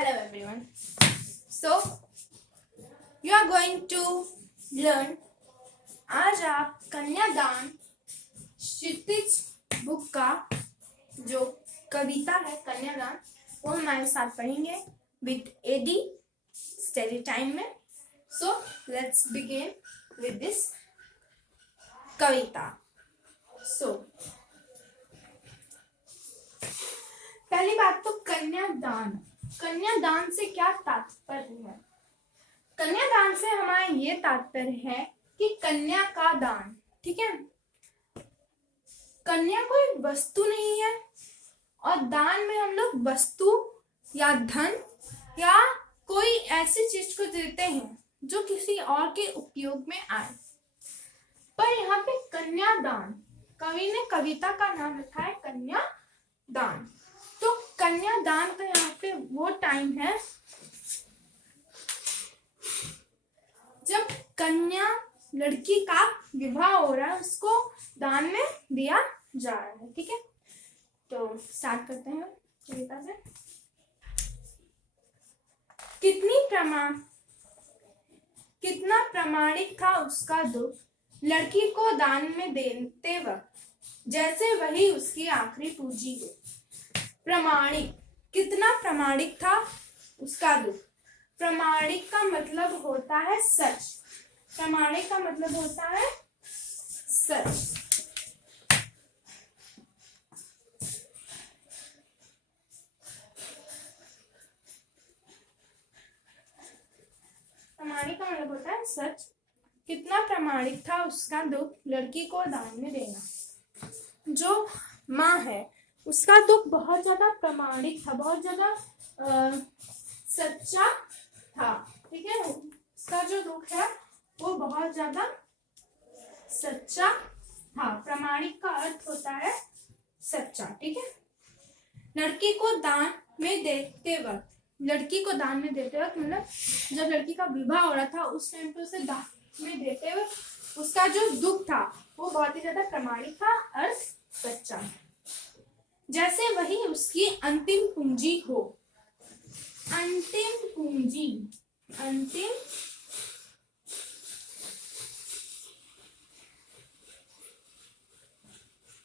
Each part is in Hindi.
Hello everyone. So you are going to learn. आज आप कन्यादान क्षितिज बुक का जो कविता है कन्यादान वो हमारे साथ पढ़ेंगे विद एडी स्टडी टाइम में. So let's begin with this kavita. So पहली बात तो कन्यादान. कन्यादान से क्या तात्पर्य है? कन्यादान से हमारा ये तात्पर्य है कि कन्या का दान. ठीक है, कन्या कोई वस्तु नहीं है और दान में हम लोग वस्तु या धन या कोई ऐसी चीज को देते हैं जो किसी और के उपयोग में आए. पर यहाँ पे कन्यादान, कवि ने कविता का नाम रखा है कन्यादान. तो कन्यादान का यहाँ पे वो टाइम है जब कन्या लड़की का विवाह हो रहा है, उसको दान में दिया जा रहा है. ठीक है, तो स्टार्ट करते हैं कविता से. कितना प्रमाणिक था उसका दुख लड़की को दान में देते वक्त, जैसे वही उसकी आखिरी पूंजी हो. प्रमाणिक, कितना प्रमाणिक था उसका दुख. प्रमाणिक का मतलब होता है सच. प्रमाणिक का मतलब होता है सच. प्रमाणिक का मतलब होता है सच. कितना प्रमाणिक था उसका दुख लड़की को दान में देना. जो माँ है उसका दुख बहुत ज्यादा प्रमाणिक था, बहुत ज्यादा सच्चा था. ठीक है, उसका जो दुख है वो बहुत ज्यादा सच्चा था. प्रमाणिक का अर्थ होता है सच्चा. ठीक है, लड़की को दान में देते वक्त, लड़की को दान में देते वक्त मतलब जब लड़की का विवाह हो रहा था उस टाइम पे उसे दान में देते वक्त उसका जो दुख था वो बहुत ही ज्यादा प्रमाणिक था, अर्थ सच्चा. जैसे वही उसकी अंतिम पूंजी हो. अंतिम पूंजी, अंतिम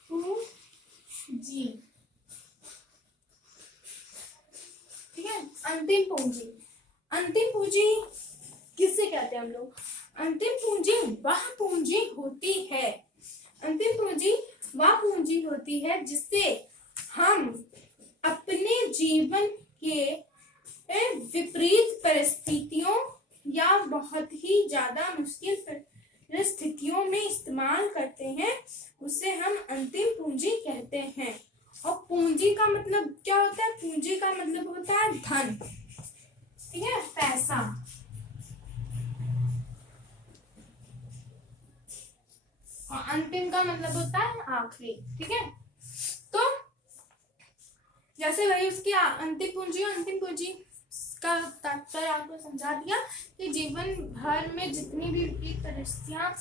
पूंजी. ठीक है, अंतिम पूंजी. अंतिम पूंजी किसे कहते हैं हम लोग? अंतिम पूंजी वह पूंजी होती है, अंतिम पूंजी वह पूंजी होती है जिससे हम अपने जीवन के विपरीत परिस्थितियों या बहुत ही ज्यादा मुश्किल परिस्थितियों में इस्तेमाल करते हैं. उसे हम अंतिम पूंजी कहते हैं. और पूंजी का मतलब क्या होता है? पूंजी का मतलब होता है धन. ठीक है, पैसा. और अंतिम का मतलब होता है आखिरी. ठीक है, तो जैसे वही उसकी अंतिम पूंजी, अंतिम पूंजी का तात्पर्य आपको समझा दिया कि जीवन भर में जितनी भी परिस्थितियां,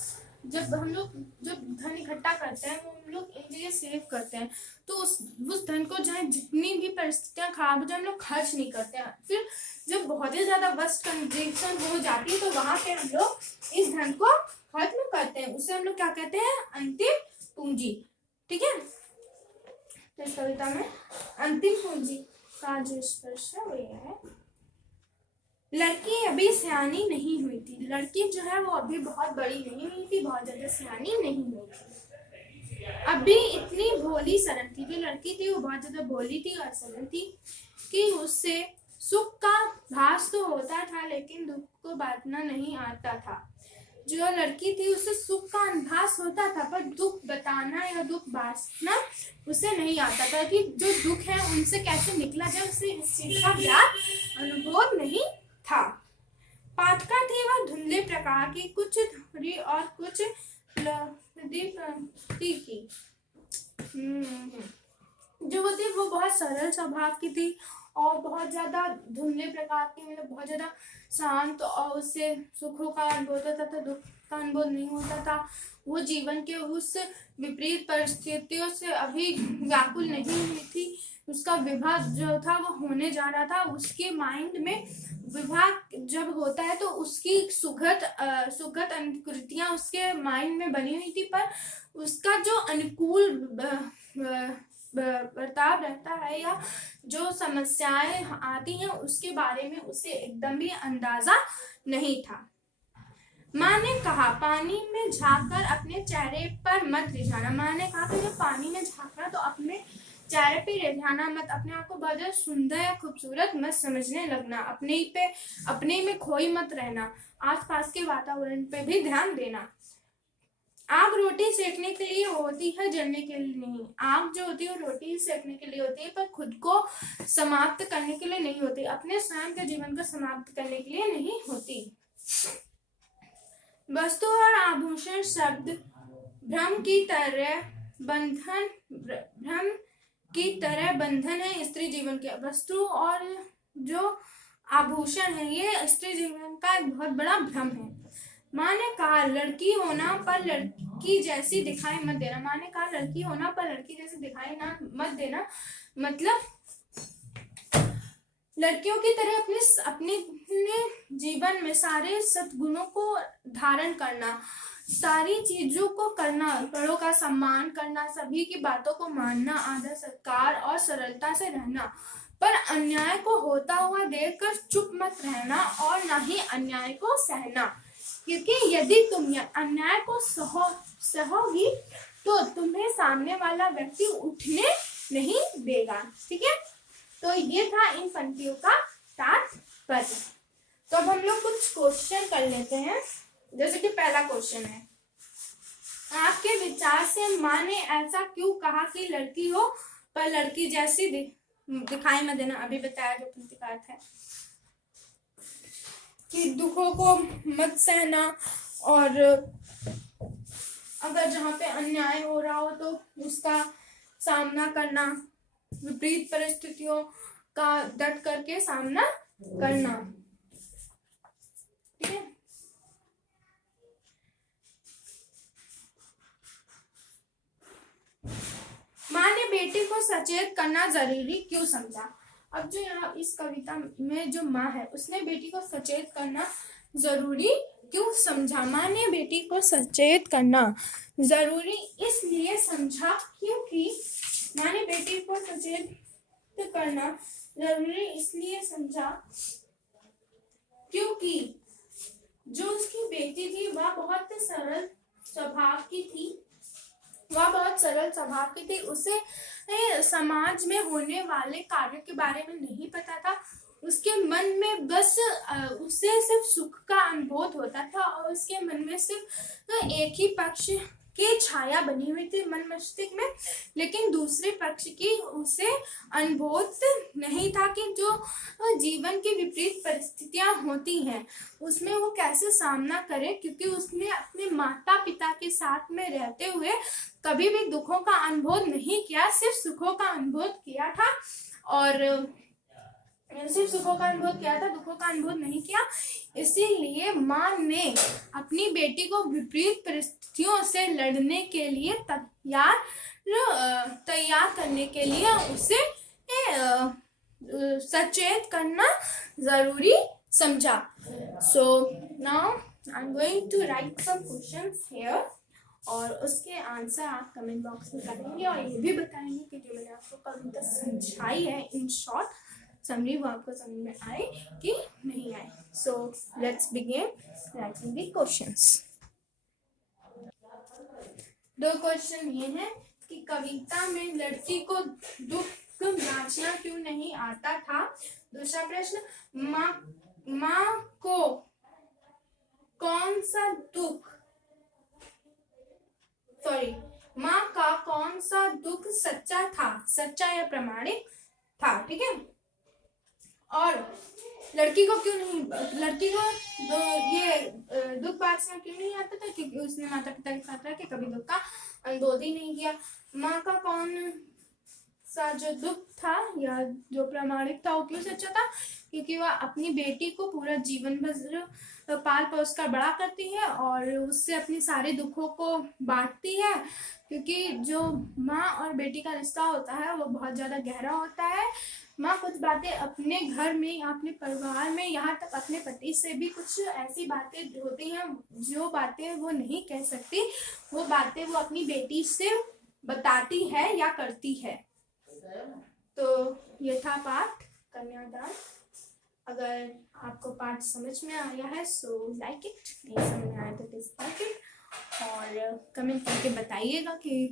जब हम लोग जब धन इकट्ठा करते हैं वो हम लोग एक जगह सेव करते हैं, तो उस धन को चाहे जितनी भी परिस्थितियां खराब हो जाए हम लोग खर्च नहीं करते हैं. फिर जब बहुत ही ज्यादा वर्स्ट कंडीशन हो जाती है तो वहां पे हम लोग इस धन को खत्म करते हैं. उसे हम लोग क्या कहते हैं? अंतिम पूंजी. ठीक है, तो इस कविता में अंतिम पूंजी का जो स्पर्श है वो ये है. लड़की अभी सियानी नहीं हुई थी. लड़की जो है वो अभी बहुत बड़ी नहीं हुई थी, बहुत ज्यादा सियानी नहीं हुई थी. अभी इतनी भोली सरल थी. जो लड़की थी वो बहुत ज्यादा भोली थी और सरल थी कि उससे सुख का भास तो होता था लेकिन दुख को बांटना नहीं आता था. जो लड़की थी उसे सुख का आभास होता था पर दुख बताना या दुख बांटना उसे नहीं आता था कि जो दुख है उनसे कैसे निकला जाए, उसे इस चीज का ज्ञान अनुभव नहीं था. पातका थी वह धुंधले प्रकार की, कुछ धुरी और कुछ की. जो वो थी वो बहुत सरल स्वभाव की थी और बहुत ज्यादा धुंधले प्रकार की, मतलब बहुत ज्यादा शांत, और उससे सुखों का अनुभव होता था, दुख का अनुभव नहीं होता था. वो जीवन के उस विपरीत परिस्थितियों से अभी व्याकुल नहीं हुई थी उसका विवाह जो था वो होने जा रहा था, उसके माइंड में विवाह जब होता है तो उसकी सुखद अनुकृतियां उसके माइंड में बनी हुई थी, पर उसका जो अनुकूल बर्ताव रहता है या जो समस्याएं आती हैं उसके बारे में उसे एकदम भी अंदाजा नहीं था। माँ ने कहा, पानी में झांककर अपने चेहरे पर मत रिझाना। माँ ने कहा कि जब पानी में झांकना तो अपने चेहरे पे रिझाना मत, अपने आप को बहुत ज्यादा सुंदर या खूबसूरत मत समझने लगना, अपने में खोई मत रहना, आसपास के वातावरण पे भी ध्यान देना। आग रोटी सेकने के लिए होती है, जलने के लिए नहीं। आग जो होती है वो रोटी ही सेकने के लिए होती है, पर खुद को समाप्त करने के लिए नहीं होती, अपने स्वयं के जीवन को समाप्त करने के लिए नहीं होती। वस्तु और आभूषण शब्द भ्रम की तरह बंधन है स्त्री जीवन के। वस्तु और जो आभूषण है ये स्त्री जीवन का एक बहुत बड़ा भ्रम है। माँ ने कहा, लड़की होना पर लड़की जैसी दिखाई मत देना। माँ ने कहा, लड़की होना पर लड़की जैसी दिखाई मत देना, मतलब लड़कियों की तरह अपने जीवन में सारे सद्गुणों को धारण करना, सारी चीजों को करना, बड़ों का सम्मान करना, सभी की बातों को मानना, आदर सत्कार और सरलता से रहना, पर अन्याय को होता हुआ देखकर चुप मत रहना और ना ही अन्याय को सहना, क्योंकि यदि तुम अन्याय को सहोगी तो तुम्हें सामने वाला व्यक्ति उठने नहीं देगा। ठीक है, तो ये था इन पंक्तियों का तात्पर्य। तो अब हम लोग कुछ क्वेश्चन कर लेते हैं। जैसे कि पहला क्वेश्चन है, आपके विचार से माँ ने ऐसा क्यों कहा कि लड़की हो पर लड़की जैसी दिखाई मत देना। अभी बताया जो पंक्ति का अर्थ है कि दुखों को मत सहना, और अगर जहाँ पे अन्याय हो रहा हो तो उसका सामना करना, विपरीत परिस्थितियों का डट करके सामना करना। ठीक है, माँ ने बेटी को सचेत करना जरूरी क्यों समझा। अब जो यहाँ इस कविता में जो माँ है उसने बेटी को सचेत करना जरूरी क्यों समझा। माँ ने बेटी को सचेत करना जरूरी इसलिए समझा क्योंकि माँ ने बेटी को सचेत करना जरूरी इसलिए समझा क्योंकि जो उसकी बेटी थी वह बहुत सरल स्वभाव की थी, उसे समाज में होने वाले कार्यों के बारे में नहीं पता था। उसके मन में बस उसे सिर्फ सुख का अनुभव होता था और उसके मन में सिर्फ एक ही पक्ष की छाया बनी हुई थी मन मस्तिष्क में, लेकिन दूसरे पक्ष की उसे अनुभव नहीं था कि जो जीवन की विपरीत परिस्थितियां होती हैं उसमें वो कैसे सामना करे, क्योंकि उसने अपने माता पिता के साथ में रहते हुए कभी भी दुखों का अनुभव नहीं किया, सिर्फ सुखों का अनुभव किया था, और सिर्फ सुखों का अनुभव किया था, दुखों का अनुभव नहीं किया। इसीलिए माँ ने अपनी बेटी को विपरीत परिस्थितियों से लड़ने के लिए तैयार करने के लिए उसे सचेत करना जरूरी समझा। So now I am going to write some questions here, और उसके आंसर आप कमेंट बॉक्स में करेंगे और ये भी बताएंगे कि जो मैंने आपको कविता समझाई है इन शॉर्ट समरी वो आपको समझ में आए कि नहीं आए। सो let's begin writing the questions. दो क्वेश्चन ये हैं कि कविता में लड़की को दुख बांचना क्यों नहीं आता था। दूसरा प्रश्न, माँ को कौन सा दुख माँ का कौन सा दुख सच्चा या प्रमाणिक था। ठीक है, और लड़की को ये दुख बांटना क्यों नहीं आता था, क्योंकि उसने माता पिता के साथ रह के कभी दुख का अनुभव ही नहीं किया। माँ का कौन सा जो दुख था या जो प्रामाणिक था वो क्यों सच्चा था, क्योंकि वह अपनी बेटी को पूरा जीवन भर पाल पोस कर बड़ा करती है और उससे अपनी सारे दुखों को बांटती है, क्योंकि जो माँ और बेटी का रिश्ता होता है वो बहुत ज़्यादा गहरा होता है। माँ कुछ बातें अपने घर में या अपने परिवार में, यहाँ तक अपने पति से भी कुछ ऐसी बातें होती हैं जो बातें वो नहीं कह सकती, वो बातें वो अपनी बेटी से बताती है या करती है। तो ये था पाठ कन्यादान। अगर आपको पाठ समझ में आया है सो लाइक इट, नहीं समझ में आया तो डिसलाइक इट, और कमेंट करके बताइएगा कि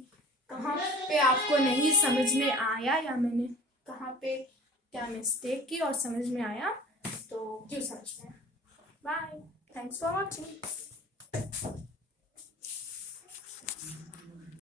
कहाँ पे आपको नहीं समझ में आया या मैंने कहाँ पे क्या मिस्टेक की और समझ में आया तो क्यों समझ में आया। Bye, thanks for watching.